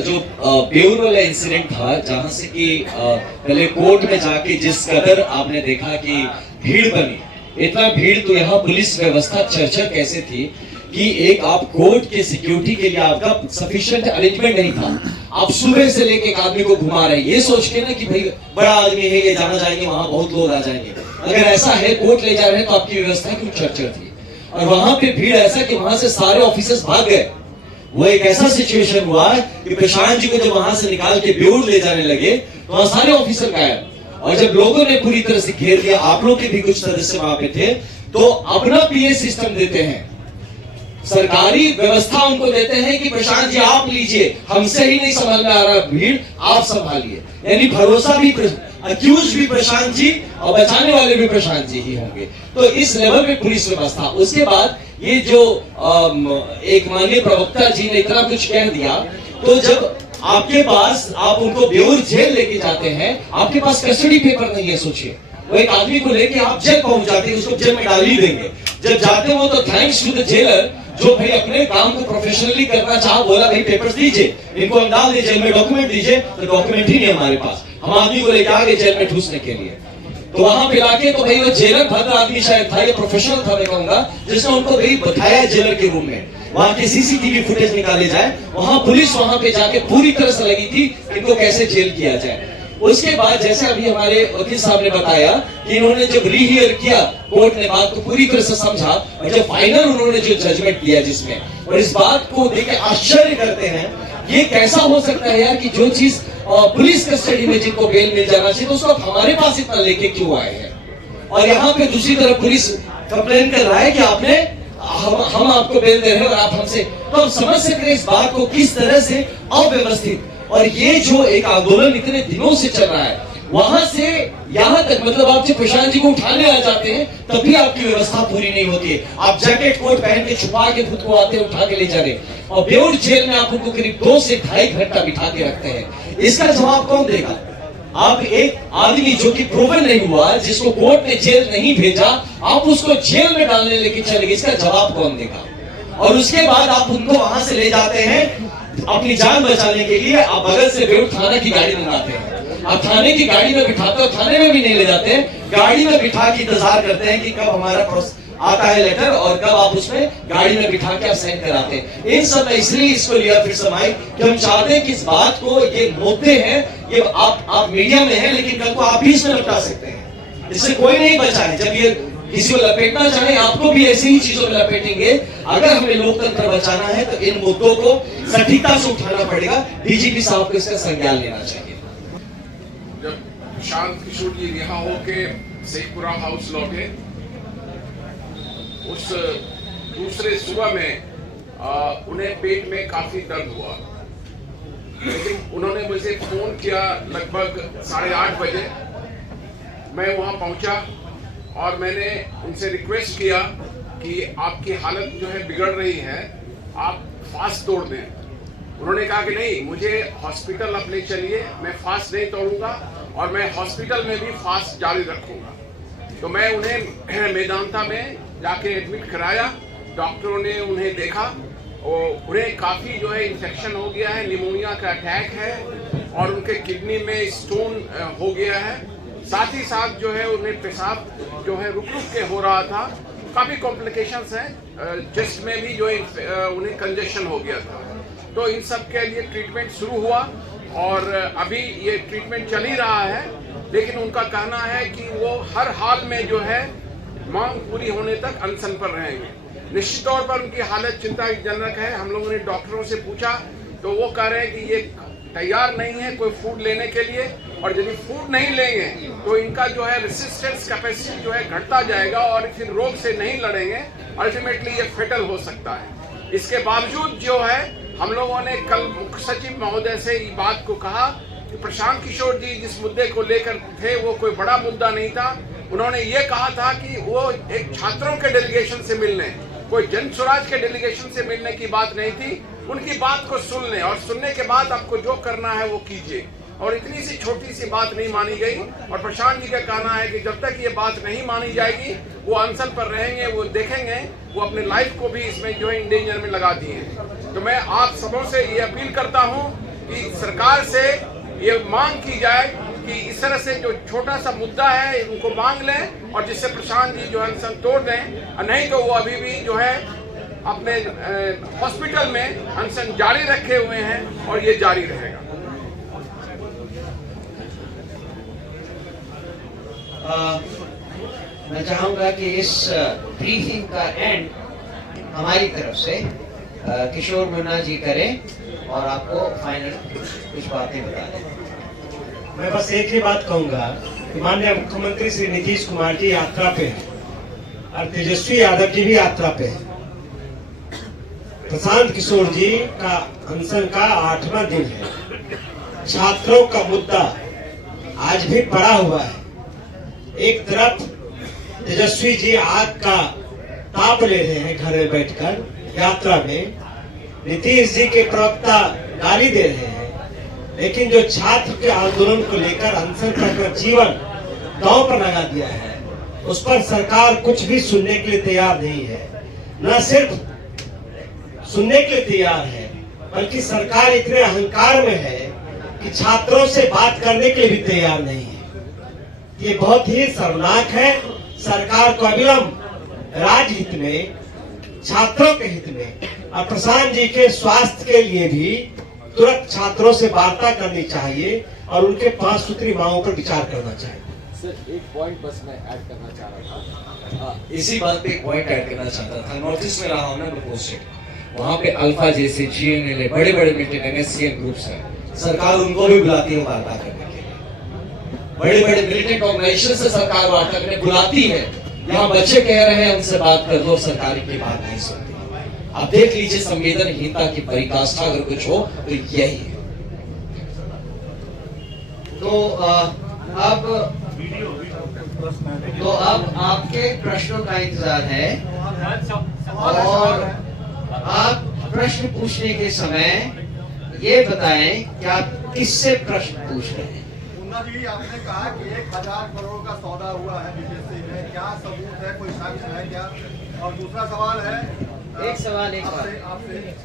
जो बेउर वाला इंसिडेंट था, जहां से कि पहले कोर्ट में जाके जिस कदर आपने देखा कि भीड़ बनी, इतना भीड़, तो यहाँ पुलिस व्यवस्था चर्चा कैसे थी कि एक आप कोर्ट के सिक्योरिटी के लिए आपका सफिशिएंट अरेंजमेंट नहीं था। आप सुबह से लेके एक आदमी को घुमा रहे हैं ये सोच के ना कि भाई बड़ा आदमी है, ये जाना जाएंगे, वहां बहुत लोग आ जाएंगे। अगर ऐसा है कोर्ट ले जा रहे हैं तो आपकी व्यवस्था क्यों चर्चा थी? और वहां पे भीड़ ऐसा कि वहां से सारे ऑफिसर्स भाग गए। वो एक ऐसा सिचुएशन हुआ कि प्रशांत जी को जब वहां से निकाल के बेउर ले जाने लगे तो वहां सारे ऑफिसर गायब। और जब लोगों ने पूरी तरह से घेर लिया, आप लोग के भी कुछ सदस्य वहां पे थे, तो अपना पीए सिस्टम देते हैं, सरकारी व्यवस्था उनको देते हैं कि प्रशांत जी आप लीजिए, हमसे ही नहीं संभाल में आ रहा भीड़, आप संभालिए। यानी भरोसा भी, अक्यूज भी प्रशांत जी और बचाने वाले भी प्रशांत जी ही होंगे। तो इस लेवल पे पुलिस व्यवस्था। उसके बाद ये जो एक माननीय प्रवक्ता जी ने इतना कुछ कह दिया, तो जब आपके पास, आप उनको बेउर जेल लेके जाते हैं, आपके पास कस्टडी पेपर नहीं है। सोचिए, वो एक आदमी को लेके आप जेल पहुंच जाते हैं, उसको जेल में डाल ही देंगे। जब जाते हो तो थैंक्स टू द जेलर जो भाई अपने काम को प्रोफेशनली करना चाहा, बोला भाई पेपर्स दीजिए, इनको हम डाल दीजिए जेल में, डॉक्यूमेंट दीजिए, तो डॉक्यूमेंट ही नहीं हमारे पास, हम आदमी को लेके आ गए जेल में ठूसने के लिए। तो वहां पे लाके तो भाई वो जेलर भद्र आदमी शायद था, ये प्रोफेशनल था मैं कहूंगा, जिसने उनको भाई बताया जेलर के रूम में, वहां के सीसीटीवी फुटेज निकाले जाए। वहां पुलिस वहां पे जाके पूरी तरह से लगी थी इनको कैसे जेल किया जाए। उसके बाद जैसे अभी हमारे वकील साहब ने बताया कि इन्होंने जब रीहियर किया, कोर्ट ने बात को पूरी तरह से समझा, और जब फाइनल उन्होंने जो जजमेंट दिया जिसमें, और इस बात को देख के आश्चर्य करते हैं, ये कैसा हो सकता है यार कि जो चीज पुलिस कस्टडी में जिनको बेल मिल जाना चाहिए, तो उसको हमारे पास इतना लेके क्यों आए हैं? और यहाँ पे दूसरी तरफ पुलिस कंप्लेन कर रहा है कि आपने, हम आपको बेल दे रहे हैं और आप हमसे, तो हम समझ सकते हैं इस बात को किस तरह से अव्यवस्थित। और ये जो एक आंदोलन इतने दिनों से चल रहा है, वहां से यहां तक, मतलब आप जब प्रशांत जी को उठाने आ जाते हैं तब भी आपकी व्यवस्था पूरी नहीं होती है। आप जैकेट कोट पहन के छुपा के खुद को आते हैं, उठा के ले जा रहे, और बेउर जेल में आप उनको करीब 2 से 2.5 घंटा बिठा के रखते हैं। इसका जवाब कौन देगा? आप एक आदमी जो कि प्रूवन नहीं हुआ, जिसको कोर्ट ने जेल नहीं भेजा, आप उसको जेल में डालने लेके चले गए, इसका जवाब कौन देगा? और उसके बाद आप उनको वहां से ले जाते हैं अपनी जान बचाने के लिए, आप बगल से बेउर थाना की गाड़ी मंगाते हैं, आप थाने की गाड़ी में बिठाते हो, थाने में भी नहीं ले जाते हैं, गाड़ी में बिठा के इंतजार करते हैं कि कब हमारा आता है लेटर और कब आप उसमें गाड़ी में बिठा के आप साइन कराते हैं। इन सब इसलिए इसको लिया फिर समय कि हम चाहते हैं कि इस बात को, ये मुद्दे हैं, ये आप मीडिया में हैं, लेकिन कल को आप भी इसमें लपटा सकते हैं, इससे कोई नहीं बचा है। जब ये किसी को लपेटना चाहे, आपको भी ऐसी ही चीजों में लपेटेंगे। अगर हमें लोकतंत्र बचाना है तो इन मुद्दों को सटीकता से उठाना पड़ेगा। डीजीपी साहब को इसका संज्ञान लेना चाहिए। जब प्रशांत किशोर जी रिहा होके शेखपुरा हाउस लौटे, उस दूसरे सुबह में उन्हें पेट में काफी दर्द हुआ, लेकिन उन्होंने मुझे फोन किया लगभग 8:30 बजे। मैं वहां पहुंचा और मैंने उनसे रिक्वेस्ट किया कि आपकी हालत जो है बिगड़ रही है, आप फास्ट तोड़ दें। उन्होंने कहा कि नहीं, मुझे हॉस्पिटल आप ले चलिए, मैं फास्ट नहीं तोड़ूंगा और मैं हॉस्पिटल में भी फास्ट जारी रखूंगा। तो मैं उन्हें मेदांता में जाके एडमिट कराया। डॉक्टरों ने उन्हें देखा और उन्हें काफ़ी जो है इन्फेक्शन हो गया है, निमोनिया का अटैक है और उनके किडनी में स्टोन हो गया है। साथ ही साथ जो है उन्हें पेशाब जो है रुक रुक के हो रहा था, काफ़ी कॉम्प्लिकेशंस हैं, चेस्ट में भी जो है उन्हें कंजेशन हो गया था। तो इन सब के लिए ट्रीटमेंट शुरू हुआ और अभी ये ट्रीटमेंट चल ही रहा है, लेकिन उनका कहना है कि वो हर हाल में जो है मांग पूरी होने तक अनशन पर रहेंगे। निश्चित तौर पर उनकी हालत चिंताजनक है। हम लोगों ने डॉक्टरों से पूछा तो वो कह रहे हैं कि ये तैयार नहीं है कोई फूड लेने के लिए, और यदि फूड नहीं लेंगे तो इनका जो है रेसिस्टेंस कैपेसिटी जो है घटता जाएगा और फिर रोग से नहीं लड़ेंगे, अल्टीमेटली ये फेटल हो सकता है। इसके बावजूद जो है हम लोगों ने कल मुख्य सचिव महोदय से इस बात को कहा कि प्रशांत किशोर जी जिस मुद्दे को लेकर थे वो कोई बड़ा मुद्दा नहीं था। उन्होंने ये कहा था कि वो एक छात्रों के डेलीगेशन से मिलने, कोई जन स्वराज के डेलीगेशन से मिलने की बात नहीं थी। उनकी बात को सुन लें और सुनने के बाद आपको जो करना है वो कीजिए। और इतनी सी छोटी सी बात नहीं मानी गई और प्रशांत जी का कहना है कि जब तक ये बात नहीं मानी जाएगी वो अनशन पर रहेंगे, वो देखेंगे, वो अपने लाइफ को भी इसमें जो है इन डेंजर में लगा दिए हैं। तो मैं आप सबों से ये अपील करता हूँ कि सरकार से ये मांग की जाए कि इस तरह से जो छोटा सा मुद्दा है उनको मांग लें और जिससे प्रशांत जी जो है अनशन तोड़ दें, और नहीं तो वो अभी भी जो है अपने हॉस्पिटल में अनशन जारी रखे हुए हैं और ये जारी रहेगा। मैं चाहूंगा कि इस ब्रीफिंग का एंड हमारी तरफ से किशोर मीना जी करें और आपको फाइनल कुछ बातें बता दें। मैं बस एक ही बात कहूंगा कि माननीय मुख्यमंत्री श्री नीतीश कुमार जी यात्रा पे हैं और तेजस्वी यादव जी भी यात्रा पे हैं। प्रशांत किशोर जी का अनशन का 8वां दिन है। छात्रों का मुद्दा आज भी पड़ा हुआ है। एक तरफ तेजस्वी जी आग का ताप ले रहे हैं घर में बैठकर यात्रा में, नीतीश जी के प्रवक्ता गाली दे रहे हैं, लेकिन जो छात्र के आंदोलन को लेकर अनशन कर जीवन दांव पर लगा दिया है, उस पर सरकार कुछ भी सुनने के लिए तैयार नहीं है। न सिर्फ सुनने के लिए तैयार है, बल्कि सरकार इतने अहंकार में है कि छात्रों से बात करने के लिए भी तैयार नहीं है। ये बहुत ही शर्मनाक है। सरकार को अविलंब राजहित में, छात्रों के हित में और प्रशांत जी के स्वास्थ्य के लिए भी तुरंत छात्रों से वार्ता करनी चाहिए और उनके 5 सूत्री मांगों पर विचार करना चाहिए। सर एक पॉइंट बस मैं ऐड करना चाह रहा था, इसी बात पे एक पॉइंट ऐड करना चाहता था। नॉर्थ ईस्ट में रहा हूँ ना पोस्टेड, वहाँ पे अल्फा जैसे GNLA बड़े बड़े मिलिटेंट MSCM ग्रुप्स हैं, सरकार उनको भी बुलाती है वार्ता करने के लिए। बड़े बड़े मिलिटेंट ऑर्गेनाइजेशन से सरकार वार्ता करने बुलाती है। यहाँ बच्चे कह रहे हैं उनसे बात कर दो, सरकार की बात नहीं सुनती। आप देख लीजिए संवेदनहीनता की पराकाष्ठा अगर कुछ हो तो यही है। तो अब आपके प्रश्नों का इंतजार है और आप प्रश्न पूछने के समय ये बताएं कि आप किससे प्रश्न पूछ रहे हैं। मुन्ना जी, आपने कहा कि 1000 करोड़ का सौदा हुआ है बीपीएससी में, क्या सबूत है, कोई साक्ष्य है क्या? और दूसरा सवाल है, एक सवाल एक बार,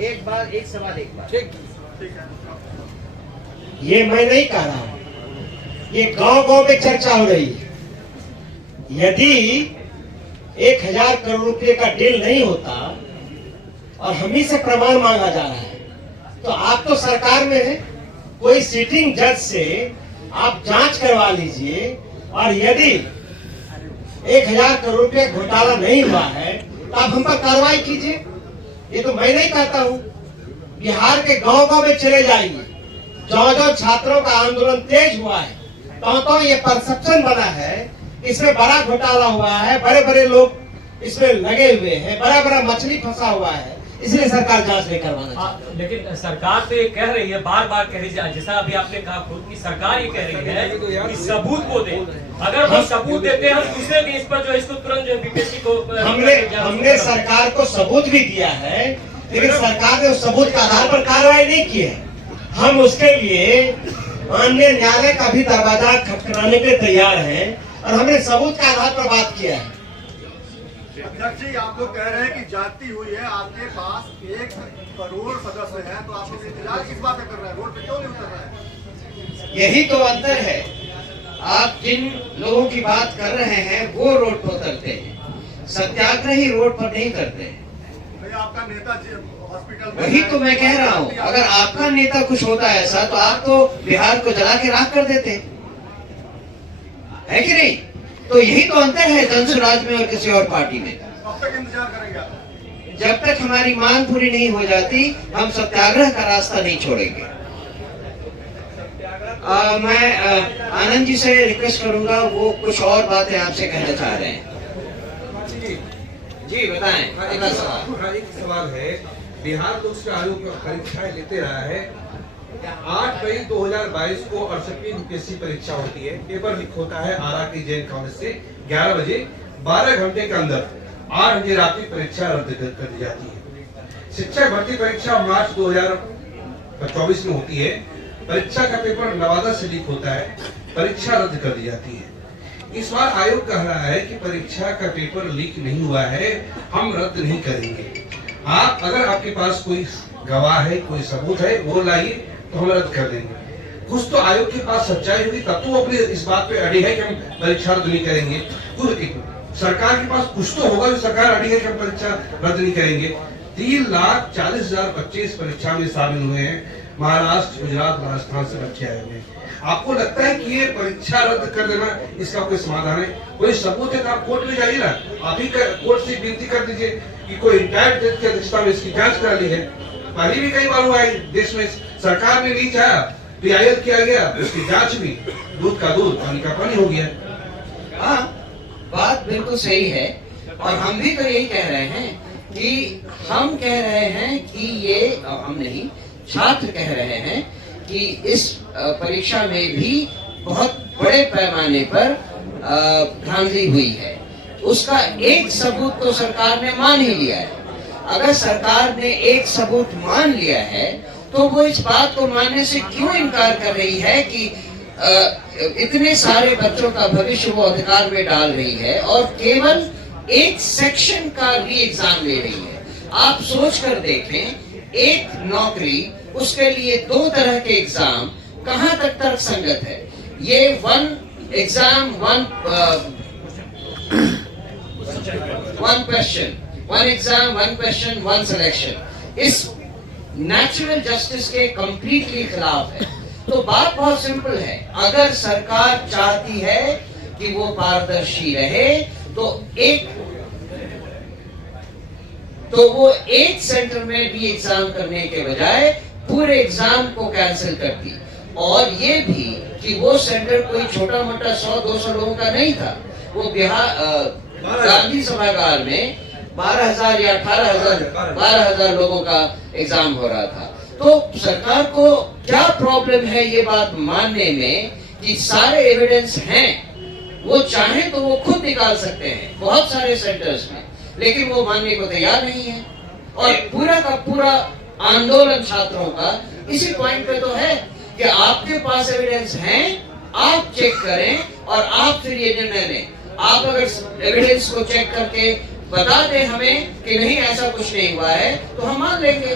एक बार एक सवाल एक बार। ठीक है। ये मैं नहीं कह रहा हूँ, ये गांव गांव में चर्चा हो रही है। यदि 1000 करोड़ रुपए का डील नहीं होता और हम ही से प्रमाण मांगा जा रहा है, तो आप तो सरकार में है, कोई सिटिंग जज से आप जांच करवा लीजिए और यदि 1000 करोड़ रुपया घोटाला नहीं हुआ है तो आप हम पर कार्रवाई कीजिए। ये तो मैं नहीं कहता हूँ। बिहार के गांव गांव में चले जाइए, जो छात्रों का आंदोलन तेज हुआ है, तो ये परसेप्शन बना है इसमें बड़ा घोटाला हुआ है, बड़े बड़े लोग इसमें लगे हुए हैं, बड़ा बड़ा मछली फंसा हुआ है, इसलिए सरकार जांच नहीं करवाना चाहती। लेकिन सरकार तो ये कह रही है, बार बार कह रही है, जैसा अभी आपने कहा खुद की सरकार ये कह रही है कि सबूत वो दे। अगर वो सबूत देते हैं, हम दूसरे देश पर जो इसको तुरंत जो बीपीएससी को हमने सरकार को सबूत भी दिया है, लेकिन सरकार ने उस सबूत के आधार पर कार्रवाई नहीं की है। हम उसके लिए माननीय न्यायालय का भी दरवाजा खटखटाने के लिए तैयार हैं और हमने सबूत के आधार पर बात किया है। अध्यक्ष जी, आप लोग कह रहे हैं कि जाति हुई है, आपके पास 1 करोड़ सदस्य हैं, तो आप लोग इंतजार किस बात कर रहे हैं? रोड पे क्यों नहीं उतर रहे हैं? यही तो अंतर है। आप जिन लोगों की बात कर रहे हैं वो रोड पर उतरते हैं, सत्याग्रही रोड पर नहीं करते हैं। आपका नेता हॉस्पिटल में, वही तो मैं कह रहा हूँ, अगर आपका नेता कुछ होता है ऐसा तो आप तो बिहार को जला के राख कर देते है कि नहीं? तो यही तो अंतर है जनसुराज में और किसी और पार्टी में। कब तक इंतजार करेंगे आप? जब तक हमारी मांग पूरी नहीं हो जाती हम सत्याग्रह का रास्ता नहीं छोड़ेंगे। मैं आनंद जी से रिक्वेस्ट करूंगा, वो कुछ और बातें आपसे कहना चाह रहे हैं। जी बताएं। एक सवाल है, बिहार लोक सेवा आयोग परीक्षाएं लेते रहा है। 8 मई 2022 को 68वीं यूपीएससी परीक्षा होती है। पेपर लीक होता है आरा की जैन कॉलेज से 11 बजे, 12 घंटे के अंदर 8 बजे रात की परीक्षा रद्द कर दी जाती है। शिक्षक भर्ती परीक्षा मार्च 2024 में होती है। परीक्षा का पेपर नवादा से लीक होता है, परीक्षा रद्द कर दी जाती है। इस बार आयोग कह रहा है कि परीक्षा का पेपर लीक नहीं हुआ है, हम रद्द नहीं करेंगे। आप अगर आपके पास कोई गवाह है, कोई सबूत है, वो लाइए, तो हम रद्द कर देंगे। कुछ तो आयोग के पास सच्चाई होगी, तब तो वो अपनी इस बात पे अड़ी है कि हम परीक्षा रद्द नहीं करेंगे। सरकार के पास कुछ तो होगा जो सरकार अड़ी है कि हम परीक्षा रद्द नहीं करेंगे। 3,40,000 बच्चे इस परीक्षा में शामिल हुए हैं। महाराष्ट्र, गुजरात, राजस्थान से बच्चे आए हुए हैं। आपको लगता है कि ये परीक्षा रद्द कर देना इसका कोई समाधान है? कोई सबूत है तो आप कोर्ट में जाइए ना, आप ही कोर्ट से विनती कर दीजिए कि कोई इंटायर्ड जज की अध्यक्षता में इसकी जांच करा ली है। पहले भी कई बार हुआ है देश में, सरकार ने नहीं चाहा, PIL किया गया, उसकी जांच भी, दूध का दूध पानी का पानी हो गया। हाँ, बात बिल्कुल सही है। और हम भी तो यही कह रहे हैं कि हम कह रहे हैं कि ये, हम नहीं, छात्र कह रहे हैं कि इस परीक्षा में भी बहुत बड़े पैमाने पर धांधली हुई है। उसका एक सबूत तो सरकार ने मान ही लिया है। अगर सरकार ने एक सबूत मान लिया है तो वो इस बात को मानने से क्यों इनकार कर रही है कि इतने सारे बच्चों का भविष्य वो अधिकार में डाल रही है और केवल एक सेक्शन का भी एग्जाम ले रही है। आप सोच कर देखें, एक नौकरी, उसके लिए 2 तरह के एग्जाम, कहां तक तर्कसंगत है? ये one exam one question one selection इस नेचुरल जस्टिस के कंप्लीटली खिलाफ है। तो बात बहुत सिंपल है, अगर सरकार चाहती है कि वो पारदर्शी रहे तो वो एक सेंटर में भी एग्जाम करने के बजाय पूरे एग्जाम को कैंसिल करती। और ये भी कि वो सेंटर कोई छोटा मोटा 100-200 लोगों का नहीं था, वो बिहार गांधी सभागार में 12,000 या 12,000 लोगों का एग्जाम हो रहा था। तो सरकार को क्या प्रॉब्लम है ये बात मानने में कि सारे एविडेंस हैं, वो चाहे तो वो खुद निकाल सकते हैं बहुत सारे सेंटर्स में, लेकिन वो मानने को तैयार नहीं है। और पूरा का पूरा आंदोलन छात्रों का इसी पॉइंट पे तो है कि आपके पास एविडेंस हैं, आप चेक करें और आप फिर ये निर्णय लें। आप अगर एविडेंस को चेक करके बता दें हमें कि नहीं ऐसा कुछ नहीं हुआ है तो हम मान लेंगे।